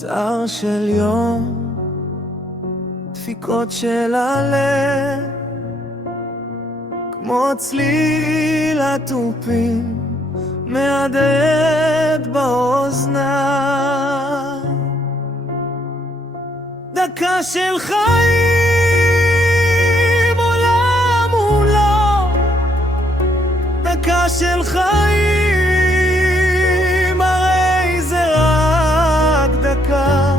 צער של יום, דפיקות של הלב, כמו צליל התופים מהדהד באוזניים. דקה של חיים, עולם מולו, דקה של חיים, הרי זה רק דקה,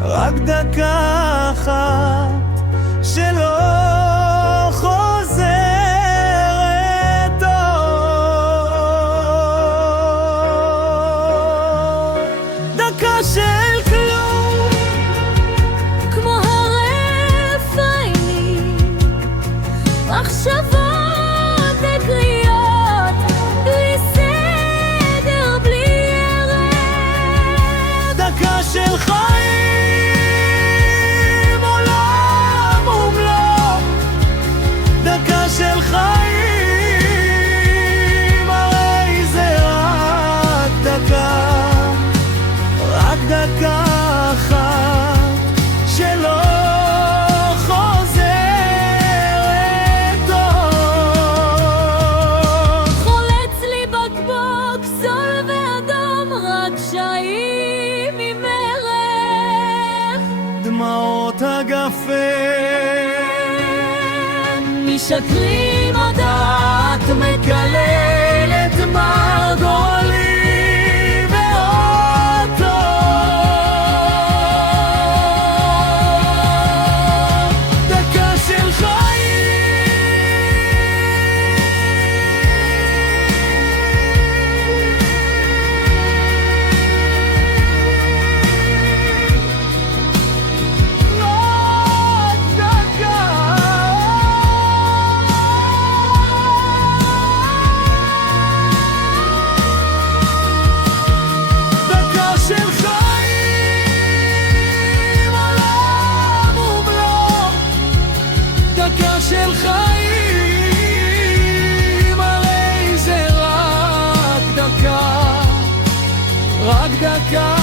רק דקה אחת שלא חוזרת עוד. דקה של כלום, כמו הרפאים, מחשבות וקריאות, בלי סדר, בלי ערב. דקה של חיים, עולם ומלואו, דקה של חיים, הרי זה רק דקה, רק דקה אחת שלא חוזרת עוד. חולץ לי בקבוק סול ואדום, רק קשיים עם ערך. דמעות הגפן משקרים הדעת מקללת מר גורלי ואותו. דקה של חיים, רק דקה. דקה של חיים, עולם ומלואו, דקה של חיים, הרי זה רק דקה, רק דקה